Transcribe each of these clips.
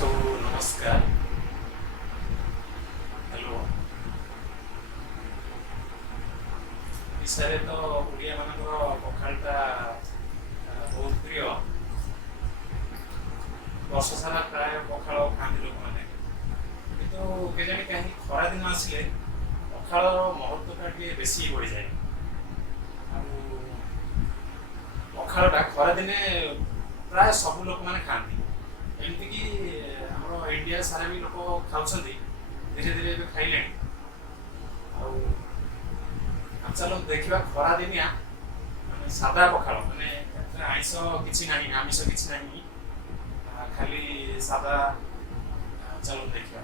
ସବୁ ନମସ୍କାର। ହ୍ୟାଲୋ। ଓଡ଼ିଶାରେ ତ ଓଡ଼ିଆମାନଙ୍କର ପଖାଳଟା ବହୁତ ପ୍ରିୟ। ବର୍ଷ ସାରା ପ୍ରାୟ ପଖାଳ ଖାଆନ୍ତି ଲୋକମାନେ, କିନ୍ତୁ କେଜାଣି କାହିଁକି ଖରାଦିନ ଆସିଲେ ପଖାଳର ମହତ୍ତ୍ୱଟା ଟିକେ ବେଶୀ ବଢ଼ିଯାଏ। ଆଉ ପଖାଳଟା ଖରାଦିନେ ପ୍ରାୟ ସବୁ ଲୋକମାନେ ଖାଆନ୍ତି। ଏମିତିକି ଆମର ଇଣ୍ଡିଆ ସାରା ବି ଲୋକ ଖାଉଛନ୍ତି, ଧୀରେ ଧୀରେ ଏବେ ଖାଇଲେଣି। ଆଉ ଚାଲ ଦେଖିବା ଖରାଦିନିଆ ମାନେ ସାଦା ପଖାଳ, ମାନେ ଏଥିରେ ଆଇଁଷ କିଛି ନାହିଁ, ଆମିଷ କିଛି ନାହିଁ, ଖାଲି ସାଦା। ଚାଲ ଦେଖିବା।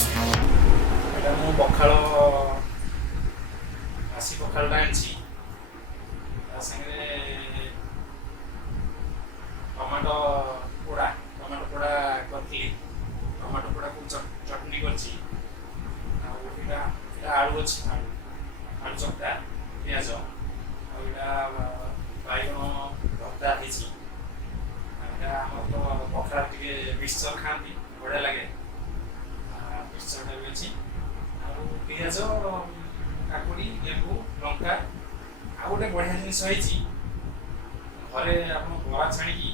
ଏଇଟା ମୁଁ ପଖାଳ, ବାସି ପଖାଳଟା ଆଣିଛି। ତା ସାଙ୍ଗରେ ଟମାଟୋ ପୋଡ଼ା କରିଥିଲି। ଟମାଟୋ ପୋଡ଼ାକୁ ଚଟଣି କରିଛି। ଆଉ ଏଇଟା ଆଳୁ ଅଛି, ଆଳୁ ଚକଟା, ପିଆଜ, ଆଉ ଏଇଟା ବାଇଗଣ ଭର୍ତ୍ତା ହେଇଛି। ଏଇଟା ଆମର ତ ପଖାଳ ଟିକେ ମିକ୍ସଚର ଖାଆନ୍ତି, ବଢ଼ିଆ ଲାଗେ। ମିକ୍ସଚରଟା ବି ଅଛି, ଆଉ ପିଆଜ, କାକୁଡ଼ି, ଲେମ୍ବୁ, ଲଙ୍କା। ଆଉ ଗୋଟେ ବଢ଼ିଆ ଜିନିଷ ହେଇଛି, ଘରେ ଆପଣ ବରା ଛାଣିକି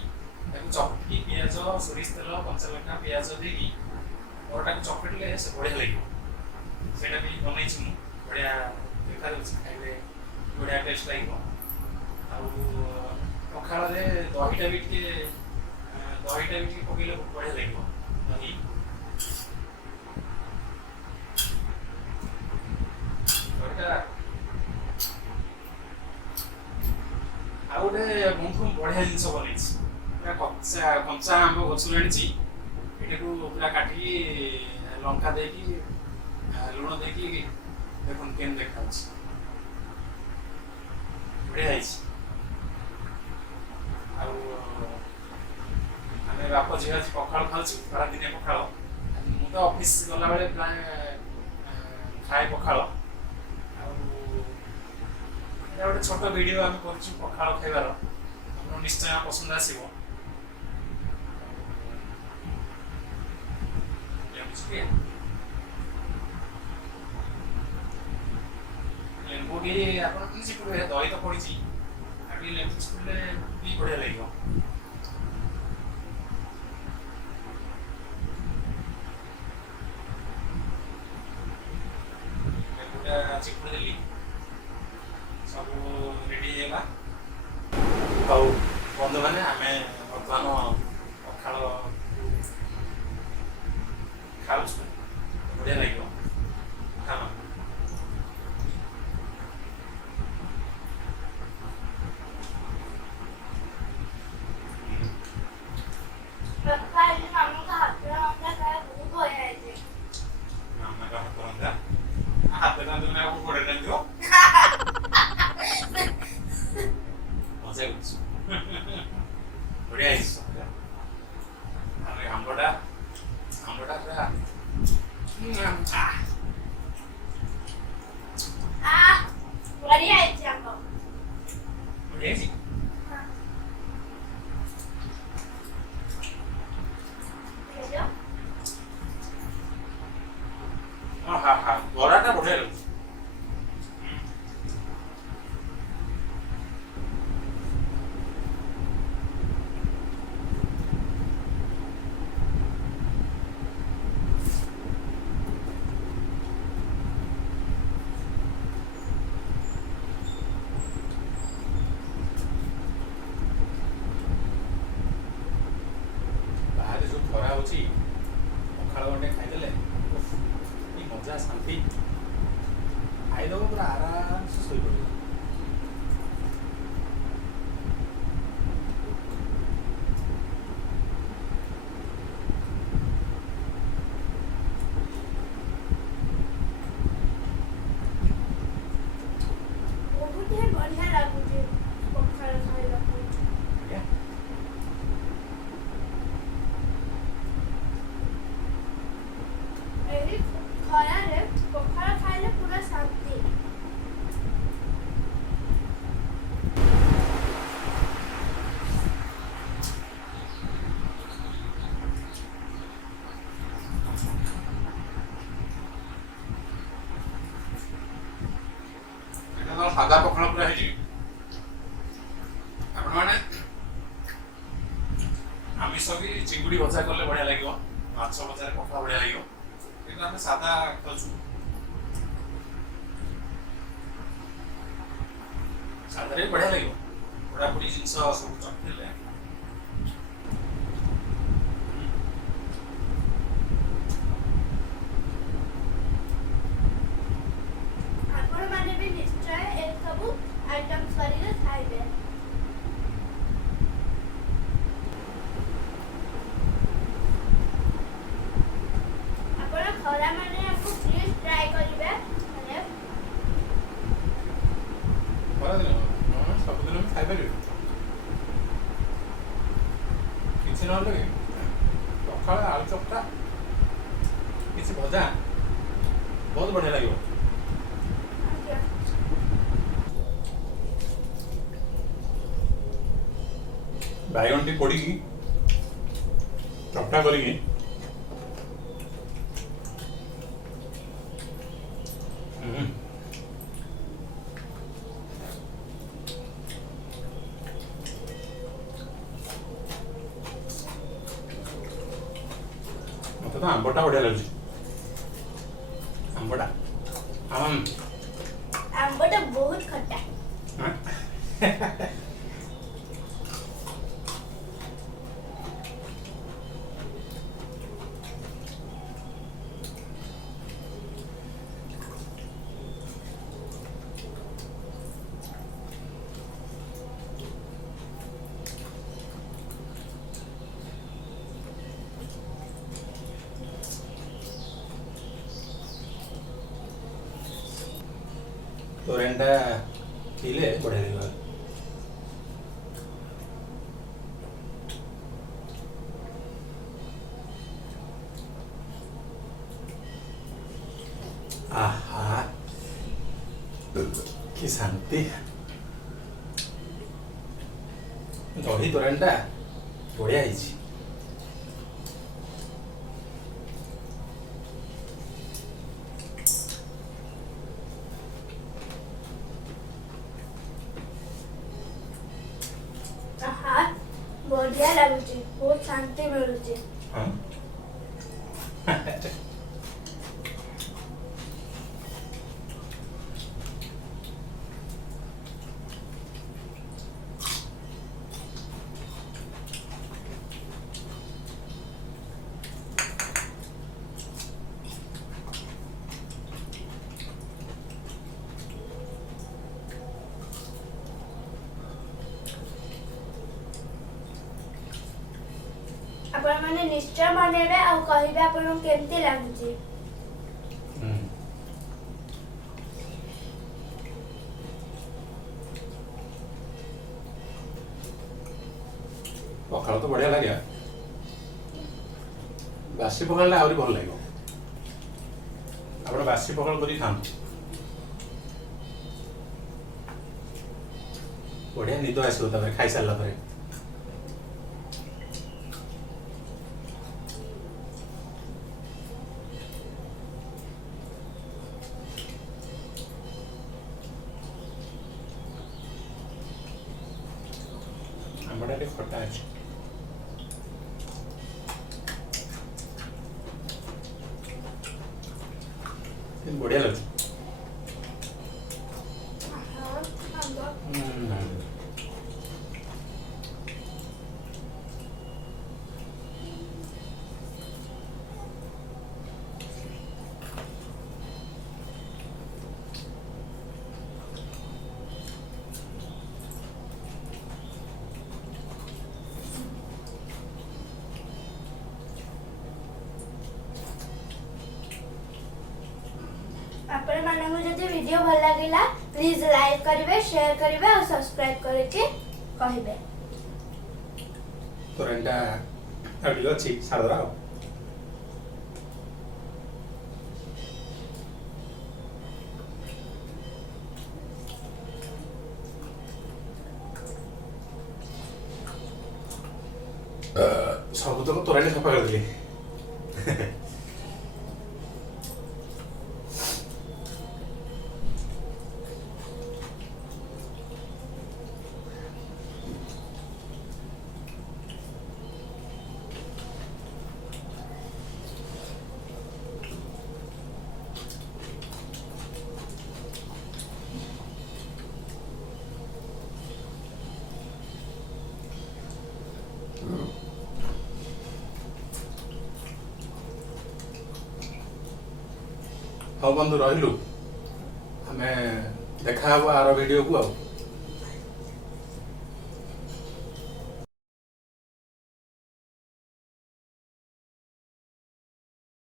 ତାକୁ ଚକଟିକି ପିଆଜ, ସୋରିଷ ତେଲ, କଞ୍ଚା ଲଙ୍କା, ପିଆଜ ଦେଇକି ବରାଟାକୁ ଚକଟିଲେ ସେ ବଢ଼ିଆ ଲାଗିବ। ସେଇଟା ବି ବନେଇଛି ମୁଁ, ବଢ଼ିଆ ଦେଖାଯାଉଛି, ଖାଇଲେ ବଢ଼ିଆ ଟେଷ୍ଟ ଲାଗିବ। ଆଉ ପଖାଳରେ ଦହିଟା ବି ଟିକେ ପକେଇଲେ ବଢ଼ିଆ ଲାଗିବ। ଦହି ଦହିଟା। ଆଉ ଗୋଟେ ବନ୍ଧୁ ବଢ଼ିଆ ଜିନିଷ ବନେଇଛି, କଞ୍ଚା ଆମ୍ବ ଗଛରୁ ଆଣିଛି। ଏଟାକୁ ପୁରା କାଟିକି ଲଙ୍କା ଦେଇକି ଲୁଣ ଦେଇକି ଦେଖନ୍ତୁ କେମିତି ଦେଖାଯାଉଛି, ବଢ଼ିଆ ହେଇଛି। ଆଉ ଆମେ ବାପ ଝିଅ ଆଜି ପଖାଳ ଖାଉଛୁ, ଖରାଦିନିଆ ପଖାଳ। ମୁଁ ତ ଅଫିସ ଗଲାବେଳେ ପ୍ରାୟ ଖାଏ ପଖାଳ। ଆଉ ଏଇଟା ଗୋଟେ ଛୋଟ ଭିଡ଼ିଓ ଆମେ କରିଛୁ ପଖାଳ ଖାଇବାର, ଆପଣଙ୍କୁ ନିଶ୍ଚୟ ପସନ୍ଦ ଆସିବ। ଲେମ୍ବୁ ବି ଆପଣ ଚିପୁଡ଼ିବେ, ଦହି ତ ପଡ଼ିଛି, ଆଉ ଟିକେ ଲେମ୍ବୁ ଚିପୁଡ଼ିଲେ ବି ବଢ଼ିଆ ଲାଗିବ। ଲେମ୍ବୁଟା ଚିପୁଡ଼ି ଦେଲି, ସବୁ ରେଡ଼ି ହେଇଗଲା। ଆଉ ବନ୍ଧୁମାନେ, ଆମେ ବର୍ତ୍ତମାନ ପଖାଳ ଖାଉଛୁ, ବଢ଼ିଆ ଲାଗିବ। ଖାଅ। ମାମାଙ୍କ ହାତ ରନ୍ଧା, ହାତ ରାନ୍ଧୁନି ଆଉ ଗୋଡ଼େ ରାନ୍ଧିବ। ମଜା କରୁଛୁ। ବଢ଼ିଆ ହେଇଛି। ଆଉ ଏ ଆମ୍ବଟା ପୁରା ବଢ଼ିଆ ହେଇଛି। ବରାଟା ବଢ଼ିଆ ଲାଗୁଛି। ବାହାରେ ଯୋଉ ଖରା ହଉଛି, ପଖାଳ ଗଣ୍ଡେ ଖାଇଦେଲେ କି ମଜା, ଶାନ୍ତି। ଖାଇଦେବ, ପୁରା ଆରାମସେ ଶୋଇପଡ଼ିବ। ଚିଙ୍ଗୁଡ଼ି ଭଜା କଲେ ବଢ଼ିଆ ଲାଗିବ, ମାଛ ଭଜାରେ ପଖାଳ ବଢ଼ିଆ ଲାଗିବ, କିନ୍ତୁ ଆମେ ସାଧା ଖାଉଛୁ। ସାଧାରେ ବି ବଢ଼ିଆ ଲାଗିବ, ପୋଡ଼ାପୋଡ଼ି ଜିନିଷ ସବୁ ଚକଟିଲେ। ଆପଣମାନେ ବି ନିଶ୍ଚୟ ଏସବୁ ଆଇଟମ୍ କରିକି ଖାଇବେ। ଆପଣ ଖରାମାନେ ଆକୁ ପ୍ଲିଜ୍ ଟ୍ରାଏ କରିବେ। ଖରାଦିନ ସବୁଦିନ ବି ଖାଇପାରିବେ, କିଛି ନହେଲେ ବି ପଖାଳ ଆଳୁ ଚକଟା କିଛି ଭଜା ବହୁତ ବଢ଼ିଆ ଲାଗିବ। ଆଜ୍ଞା। ବାଇଗଣଟି ପୋଡ଼ିକି ଚକଟା କରିକି ମତେ ତ ଆମ୍ବଟା ବଢ଼ିଆ ଲାଗୁଛି, ଆମ୍ବଟା ଆମ୍ବଟା ବହୁତ ଖଟା। ତୋରାଣୀଟା ପିଇଲେ ବଢ଼ିଆ ଲାଗିବ। ଆହା କି ଶାନ୍ତି, ଦହି ତୋରାଣୀଟା ବଢ଼ିଆ ହେଇଛି। ଆହା ବଢ଼ିଆ ଲାଗୁଛି, ବହୁତ ଶାନ୍ତି ମିଳୁଛି। ହଁ ଆପଣମାନେ ନିଶ୍ଚୟ ବନେଇବେ ଆଉ କହିବେ ଆପଣଙ୍କୁ କେମିତି ଲାଗୁଛି। ପଖାଳ ତ ବଢ଼ିଆ ଲାଗେ, ବାସି ପଖାଳଟା ଆହୁରି ଭଲ ଲାଗିବ। ଆପଣ ବାସି ପଖାଳ କରିକି ଖାଆନ୍ତୁ, ବଢ଼ିଆ ନିଦ ଆସିବ ତାପରେ ଖାଇସାରିଲା ପରେ। ଆମ୍ବଟା ଟିକେ ଖଟା ଅଛି। କିନ୍ତୁ ବଢ଼ିଆ ଲାଗୁଛି। ଆପଣମାନଙ୍କୁ ଯଦି ଭିଡ଼ିଓ ଭଲ ଲାଗିଲା ପ୍ଲିଜ୍ ଲାଇକ୍ କରିବେ, ସେୟାର କରିବେ ଆଉ ସବସ୍କ୍ରାଇବ୍ କରିକି କହିବେ। ତୋରାଣୀଟା ଆଉ ଟିକେ ଅଛି ସାରିଦେବା ଆଉ। ସବୁତକ ତୋରାଣୀ ସଫା କରିଦେଲି। ହଁ ବନ୍ଧୁ ରହିଲୁ ଆମେ ଦେଖା ହବ ଆର ଭିଡ଼ିଓକୁ ଆଉ